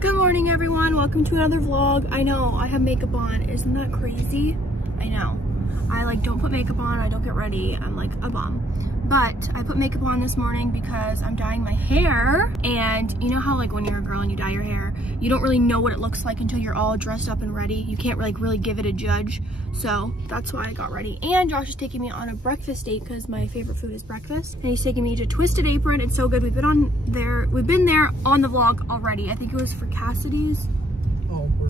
Good morning, everyone. Welcome to another vlog. I know I have makeup on. Isn't that crazy? I know. I don't put makeup on. I don't get ready. I'm like a bum. But I put makeup on this morning because I'm dyeing my hair. And you know how when you're a girl and you dye your hair, you don't really know what it looks like until you're all dressed up and ready. You can't really give it a judge. So that's why I got ready. And Josh is taking me on a breakfast date because my favorite food is breakfast. And he's taking me to Twisted Apron. It's so good. We've been there on the vlog already. I think it was for Cassidy's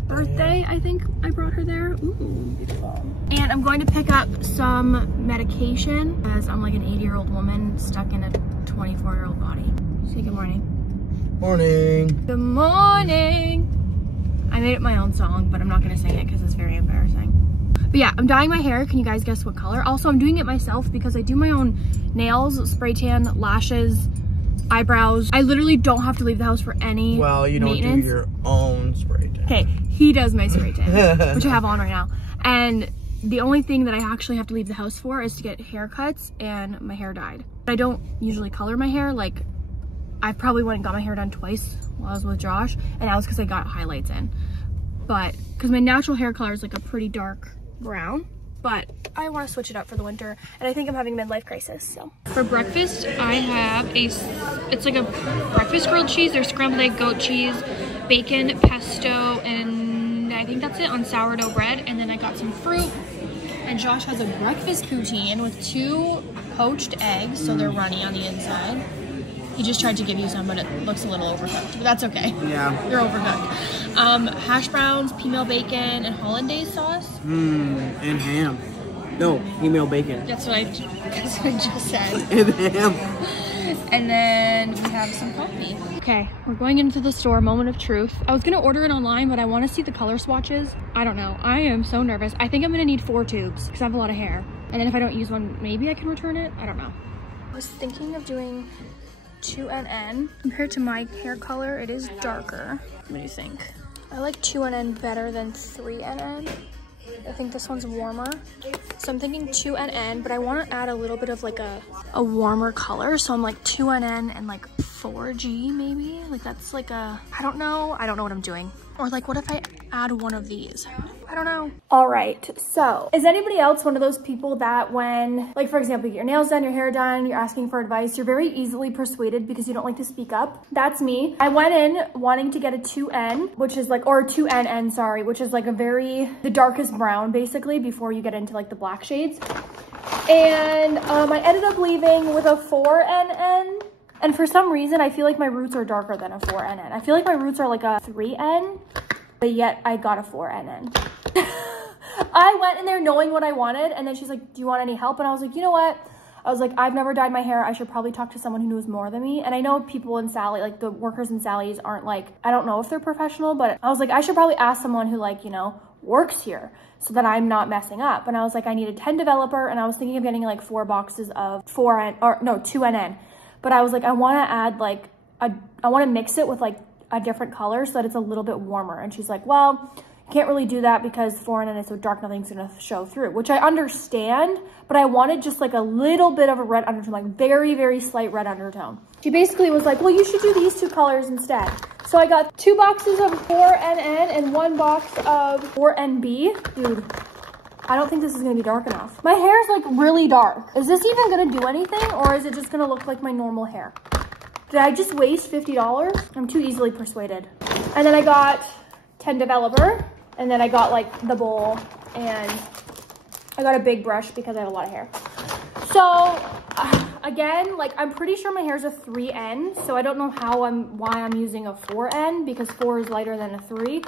birthday. I think I brought her there. Ooh, beautiful. And I'm going to pick up some medication as I'm like an 80-year-old woman stuck in a 24-year-old body. Say good morning. Morning. Good morning. I made it my own song, but I'm not gonna sing it because it's very embarrassing. But yeah, I'm dyeing my hair. Can you guys guess what color? Also, I'm doing it myself because I do my own nails, spray tan, lashes, eyebrows. I literally don't have to leave the house for any maintenance. Well, you don't do your own spray tan. Okay, he does my spray tan, which I have on right now. And the only thing that I actually have to leave the house for is to get haircuts and my hair dyed. I don't usually color my hair. I probably went and got my hair done twice while I was with Josh, and that was because I got highlights in. But because my natural hair color is a pretty dark brown, but I want to switch it up for the winter, and I think I'm having a midlife crisis. So for breakfast, I have it's like a breakfast grilled cheese. There's scrambled egg, goat cheese, bacon, pesto, and I think that's it on sourdough bread. And then I got some fruit. And Josh has a breakfast poutine with 2 poached eggs, so they're runny on the inside. He just tried to give you some, but it looks a little overcooked, but that's okay. Yeah. You're overcooked. Hash browns, female bacon, and hollandaise sauce. And ham. No, female bacon. That's what I just said. And ham. And then we have some coffee. Okay, we're going into the store, moment of truth. I was gonna order it online, but I wanna see the color swatches. I don't know, I am so nervous. I think I'm gonna need 4 tubes because I have a lot of hair. And then if I don't use one, maybe I can return it, I don't know. I was thinking of doing 2NN. Compared to my hair color, it is darker. What do you think? I like 2NN better than 3NN. I think this one's warmer. So I'm thinking 2NN, but I want to add a little bit of a warmer color. So I'm 2NN and 4G maybe? That's I don't know what I'm doing. Or what if I add one of these? I don't know. All right, so is anybody else one of those people that when, for example, you get your nails done, your hair done, you're asking for advice, you're very easily persuaded because you don't like to speak up? That's me. I went in wanting to get a 2N, which is or 2NN, sorry, which is the darkest brown basically before you get into the black shades. And I ended up leaving with a 4NN. And for some reason, I feel like my roots are darker than a 4NN. I feel like my roots are a 3N, but yet I got a 4NN. I went in there knowing what I wanted, and then she's like, do you want any help? And I was like, you know what? I was like, I've never dyed my hair. I should probably talk to someone who knows more than me. And I know people in Sally, the workers in Sally's aren't I don't know if they're professional, but I was like, I should probably ask someone who works here so that I'm not messing up. And I was like, I need a 10 developer, and I was thinking of getting 4 boxes of 2NN. But I was like, I want to add I want to mix it with a different color so that it's a little bit warmer. And she's like, well, you can't really do that because 4NN is so dark, nothing's going to show through, which I understand, but I wanted just a little bit of a red undertone, very, very slight red undertone. She basically was like, well, you should do these 2 colors instead. So I got 2 boxes of 4NN and 1 box of 4NB. Dude, I don't think this is gonna be dark enough. My hair is really dark. Is this even gonna do anything, or is it just gonna look like my normal hair? Did I just waste $50? I'm too easily persuaded. And then I got 10 developer, and then I got the bowl, and I got a big brush because I have a lot of hair. So again, I'm pretty sure my hair is a 3N, so I don't know why I'm using a 4N because 4 is lighter than a 3.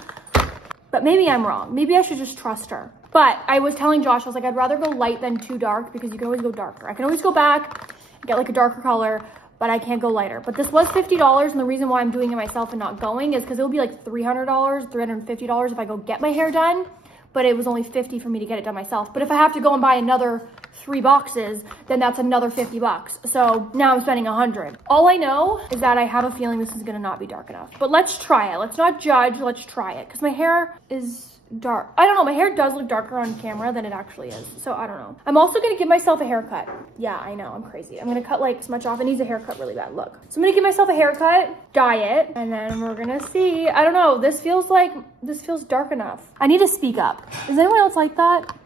But maybe I'm wrong. Maybe I should just trust her. But I was telling Josh, I was like, I'd rather go light than too dark because you can always go darker. I can always go back and get a darker color, but I can't go lighter. But this was $50, and the reason why I'm doing it myself and not going is because it would be $300, $350 if I go get my hair done. But it was only $50 for me to get it done myself. But if I have to go and buy another 3 boxes, then that's another $50. So now I'm spending $100. All I know is that I have a feeling this is gonna not be dark enough. But let's try it. Let's not judge, let's try it. Because my hair is dark. I don't know, my hair does look darker on camera than it actually is, so I don't know. I'm also gonna give myself a haircut. Yeah, I know, I'm crazy. I'm gonna cut like smudge off. It needs a haircut really bad, look. So I'm gonna give myself a haircut, dye it, and then we're gonna see. I don't know, this feels dark enough. I need to speak up. Is anyone else like that?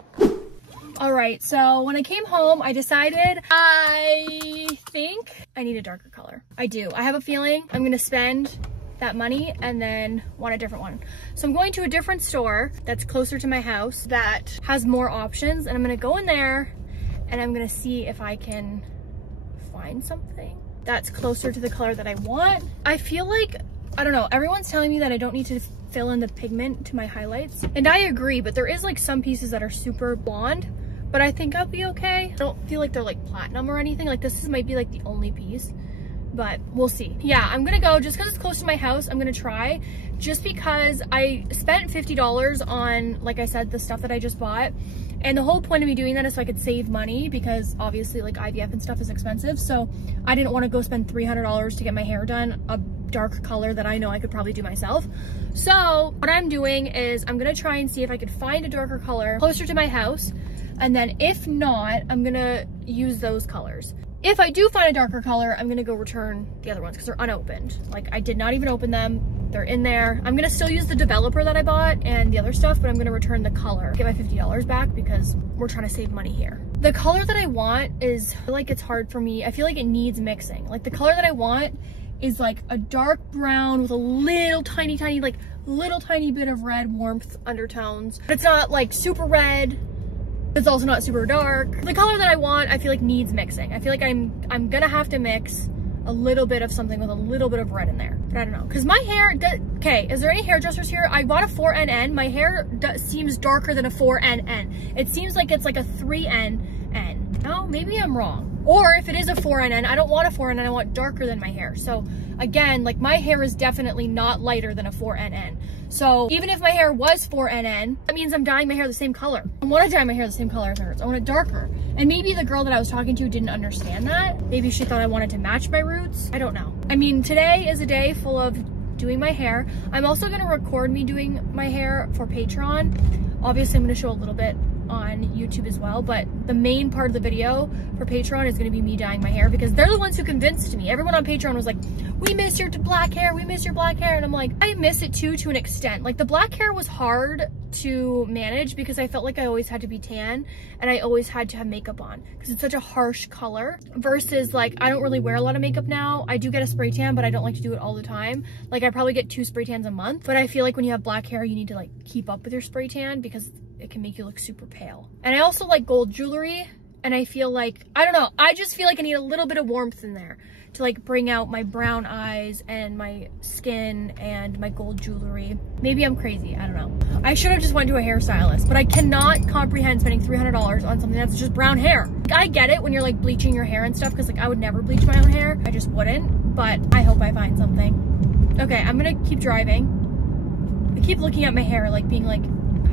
All right, so when I came home, I decided I think I need a darker color. I do. I have a feeling I'm gonna spend that money and then want a different one. So I'm going to a different store that's closer to my house that has more options, and I'm gonna go in there and I'm gonna see if I can find something that's closer to the color that I want. I feel like, I don't know, everyone's telling me that I don't need to fill in the pigment to my highlights, and I agree, but there is like some pieces that are super blonde, but I think I'll be okay. I don't feel like they're like platinum or anything. Like this might be like the only piece, but we'll see. Yeah, I'm gonna go just because it's close to my house. I'm gonna try just because I spent $50 on, like I said, the stuff that I just bought. And the whole point of me doing that is so I could save money, because obviously like IVF and stuff is expensive. So I didn't want to go spend $300 to get my hair done a dark color that I know I could probably do myself. So what I'm doing is I'm gonna try and see if I could find a darker color closer to my house. And then if not, I'm gonna use those colors. If I do find a darker color, I'm gonna go return the other ones because they're unopened. Like I did not even open them. They're in there. I'm gonna still use the developer that I bought and the other stuff, but I'm gonna return the color. Get my $50 back because we're trying to save money here. The color that I want is, I feel like it's hard for me. I feel like it needs mixing. Like the color that I want is like a dark brown with a little tiny bit of red warmth undertones. But it's not like super red. It's also not super dark. The color that I want, I feel like needs mixing. I feel like I'm gonna have to mix a little bit of something with a little bit of red in there. But I don't know, because my hair, okay, is there any hairdressers here? I bought a 4NN. My hair seems darker than a 4NN. It seems like it's like a 3NN. No, maybe I'm wrong. Or if it is a 4NN, I don't want a 4NN, I want darker than my hair. So again, like my hair is definitely not lighter than a 4NN. So even if my hair was 4NN, that means I'm dyeing my hair the same color. I want to dye my hair the same color as hers. I want it darker. And maybe the girl that I was talking to didn't understand that. Maybe she thought I wanted to match my roots. I don't know. I mean, today is a day full of doing my hair. I'm also going to record me doing my hair for Patreon. Obviously, I'm going to show a little bit on YouTube as well, but the main part of the video for Patreon is going to be me dyeing my hair, because they're the ones who convinced me. Everyone on Patreon was like, we miss your black hair, we miss your black hair, and I'm like, I miss it too, to an extent. Like the black hair was hard to manage because I felt like I always had to be tan and I always had to have makeup on because it's such a harsh color, versus like I don't really wear a lot of makeup now. I do get a spray tan, but I don't like to do it all the time. Like I probably get 2 spray tans a month, but I feel like when you have black hair, you need to like keep up with your spray tan because it can make you look super pale. And I also like gold jewelry, and I feel like, I don't know, I just feel like I need a little bit of warmth in there to like bring out my brown eyes and my skin and my gold jewelry. Maybe I'm crazy, I don't know. I should have just went to a hairstylist, but I cannot comprehend spending $300 on something that's just brown hair. Like, I get it when you're like bleaching your hair and stuff, because like I would never bleach my own hair. I just wouldn't, but I hope I find something. Okay, I'm gonna keep driving. I keep looking at my hair, like being like,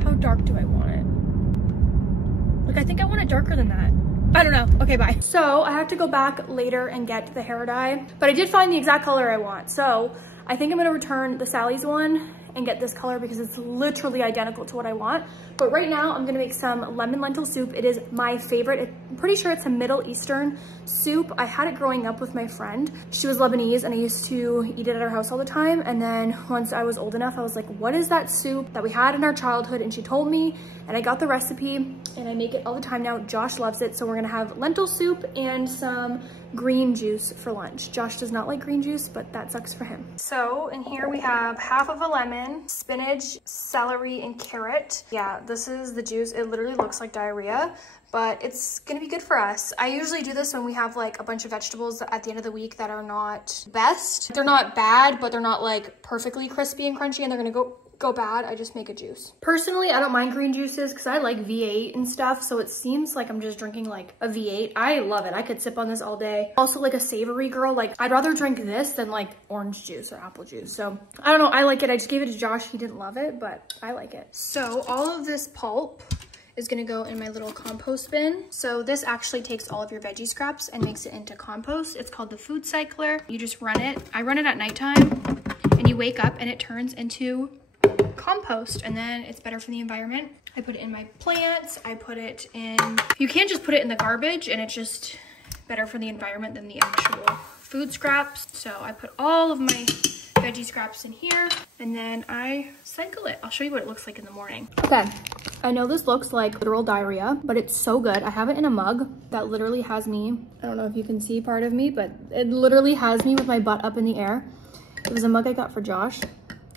how dark do I want it? Like, I think I want it darker than that. I don't know. Okay, bye. So I have to go back later and get the hair dye, but I did find the exact color I want. So I think I'm gonna return the Sally's one and get this color because it's literally identical to what I want. But right now I'm gonna make some lemon lentil soup. It is my favorite. I'm pretty sure it's a Middle Eastern soup. I had it growing up with my friend. She was Lebanese and I used to eat it at our house all the time. And then once I was old enough, I was like, what is that soup that we had in our childhood? And she told me, and I got the recipe and I make it all the time now. Josh loves it. So we're gonna have lentil soup and some green juice for lunch. Josh does not like green juice, but that sucks for him. So in here we have half of a lemon, spinach, celery, and carrot. Yeah, this is the juice. It literally looks like diarrhea, but it's gonna be good for us. I usually do this when we have like a bunch of vegetables at the end of the week that are not best. They're not bad, but they're not like perfectly crispy and crunchy, and they're gonna go bad. I just make a juice. Personally, I don't mind green juices because I like V8 and stuff, so it seems like I'm just drinking like a V8. I love it. I could sip on this all day. Also like a savory girl, like I'd rather drink this than like orange juice or apple juice. So I don't know, I like it. I just gave it to Josh. He didn't love it, but I like it. So all of this pulp is gonna go in my little compost bin. So this actually takes all of your veggie scraps and makes it into compost. It's called the Food Cycler. You just run it. I run it at nighttime and you wake up and it turns into compost, and then it's better for the environment. I put it in my plants. I put it in, you can't just put it in the garbage, and it's just better for the environment than the actual food scraps. So I put all of my veggie scraps in here, and then I cycle it. I'll show you what it looks like in the morning. Okay, I know this looks like literal diarrhea, but it's so good. I have it in a mug that literally has me, I don't know if you can see part of me, but it literally has me with my butt up in the air. It was a mug I got for Josh.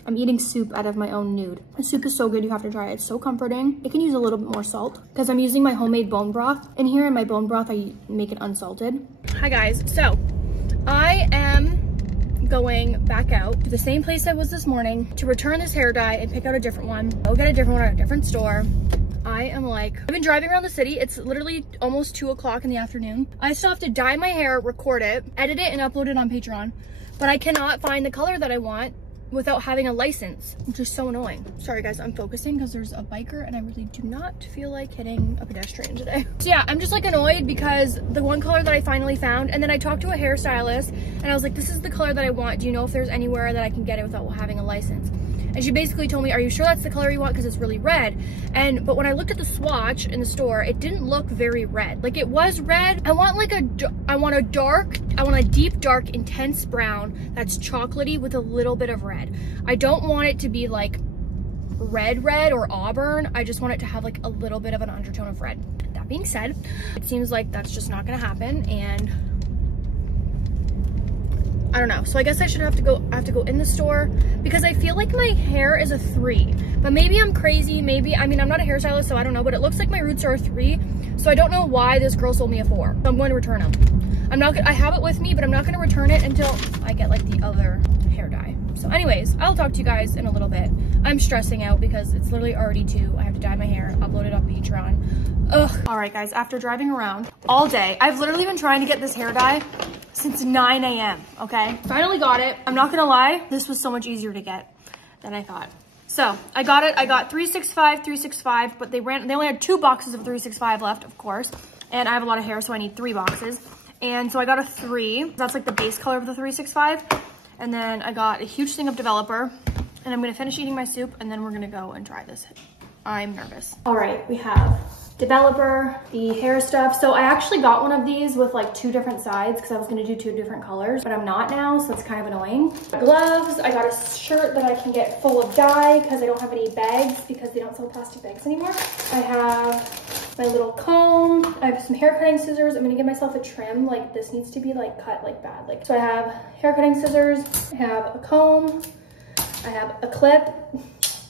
I'm eating soup out of my own nude. The soup is so good, you have to try it. It's so comforting. It can use a little bit more salt because I'm using my homemade bone broth. In here in my bone broth, I make it unsalted. Hi guys, so I am going back out to the same place I was this morning to return this hair dye and pick out a different one. I'll get a different one at a different store. I am like, I've been driving around the city. It's literally almost 2 o'clock in the afternoon. I still have to dye my hair, record it, edit it, and upload it on Patreon. But I cannot find the color that I want without having a license, which is so annoying. Sorry guys, I'm focusing because there's a biker and I really do not feel like hitting a pedestrian today. So yeah, I'm just like annoyed because the one color that I finally found, and then I talked to a hairstylist and I was like, this is the color that I want. Do you know if there's anywhere that I can get it without having a license? And she basically told me, are you sure that's the color you want? Because it's really red. But when I looked at the swatch in the store, it didn't look very red. Like it was red. I want a deep, dark, intense brown that's chocolatey with a little bit of red. I don't want it to be like red or auburn. I just want it to have like a little bit of an undertone of red. That being said, it seems like that's just not gonna happen, and I don't know. So I guess I have to go in the store because I feel like my hair is a 3, but maybe I'm crazy. Maybe, I mean, I'm not a hairstylist, so I don't know, but it looks like my roots are a 3. So I don't know why this girl sold me a 4. So I'm going to return them. I have it with me, but I'm not going to return it until I get like the other hair dye. So anyways, I'll talk to you guys in a little bit. I'm stressing out because it's literally already 2. I have to dye my hair, upload it on Patreon. Ugh. All right guys, after driving around all day, I've literally been trying to get this hair dye since 9 a.m. okay? Finally got it. I'm not gonna lie, this was so much easier to get than I thought. So I got it. I got 365, but they only had 2 boxes of 365 left, of course. And I have a lot of hair, so I need 3 boxes. And so I got a 3. That's like the base color of the 365. And then I got a huge thing of developer. And I'm gonna finish eating my soup, and then we're gonna go and try this. I'm nervous. All right, we have developer, the hair stuff. So I actually got one of these with like 2 different sides because I was gonna do 2 different colors, but I'm not now, so that's kind of annoying. Gloves, I got a shirt that I can get full of dye because I don't have any bags because they don't sell plastic bags anymore. I have my little comb. I have some hair cutting scissors. I'm gonna give myself a trim. Like this needs to be like cut like bad. Like, so I have hair cutting scissors, I have a comb, I have a clip.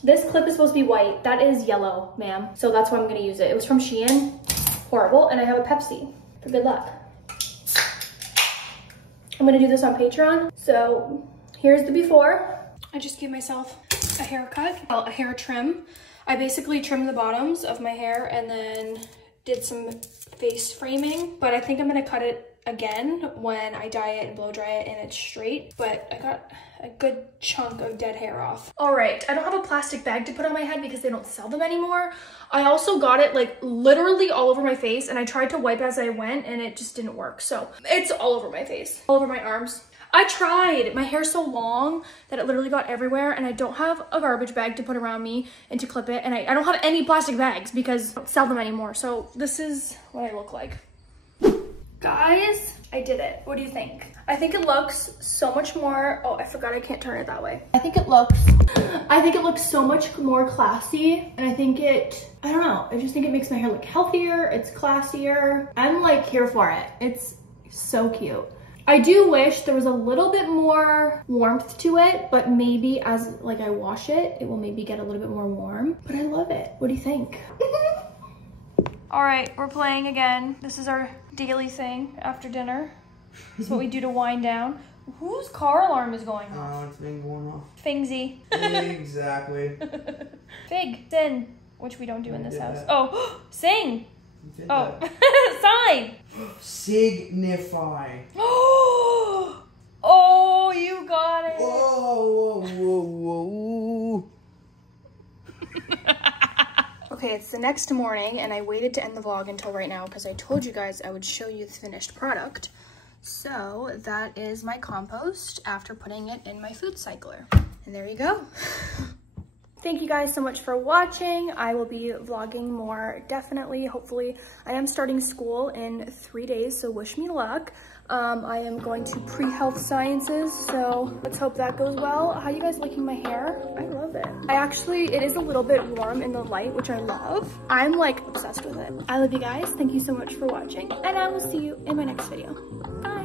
This clip is supposed to be white. That is yellow, ma'am. So that's why I'm gonna use it. It was from Shein. Horrible. And I have a Pepsi for good luck. I'm gonna do this on Patreon. So here's the before. I just gave myself a haircut, a hair trim. I basically trimmed the bottoms of my hair and then did some face framing, but I think I'm gonna cut it again when I dye it and blow dry it and it's straight, but I got a good chunk of dead hair off. All right, I don't have a plastic bag to put on my head because they don't sell them anymore. I also got it like literally all over my face, and I tried to wipe as I went and it just didn't work. So it's all over my face, all over my arms. I tried. My hair's so long that it literally got everywhere, and I don't have a garbage bag to put around me and to clip it, and I don't have any plastic bags because I don't sell them anymore. So this is what I look like. Guys, I did it. What do you think? I think it looks so much more, oh, I forgot I can't turn it that way. I think it looks so much more classy, and I don't know, I just think it makes my hair look healthier, it's classier. I'm like here for it. It's so cute. I do wish there was a little bit more warmth to it, but maybe as like I wash it, it will maybe get a little bit more warm, but I love it. What do you think? All right, we're playing again. This is our daily thing after dinner. It's what we do to wind down. Whose car alarm is going off? Oh, it's been going off. Fingsy. Exactly. Fig, sin, which we don't do in this house. That. Oh, sing. Oh, sign. Signify. Oh, you got it. Whoa, whoa, whoa, whoa. Okay, it's the next morning, and I waited to end the vlog until right now because I told you guys I would show you the finished product. So that is my compost after putting it in my food cycler. And there you go. Thank you guys so much for watching. I will be vlogging more, definitely, hopefully. I am starting school in 3 days, so wish me luck. I am going to pre-health sciences, so let's hope that goes well. How are you guys liking my hair? I love it. It is a little bit warm in the light, which I love. I'm like obsessed with it. I love you guys. Thank you so much for watching, and I will see you in my next video. Bye.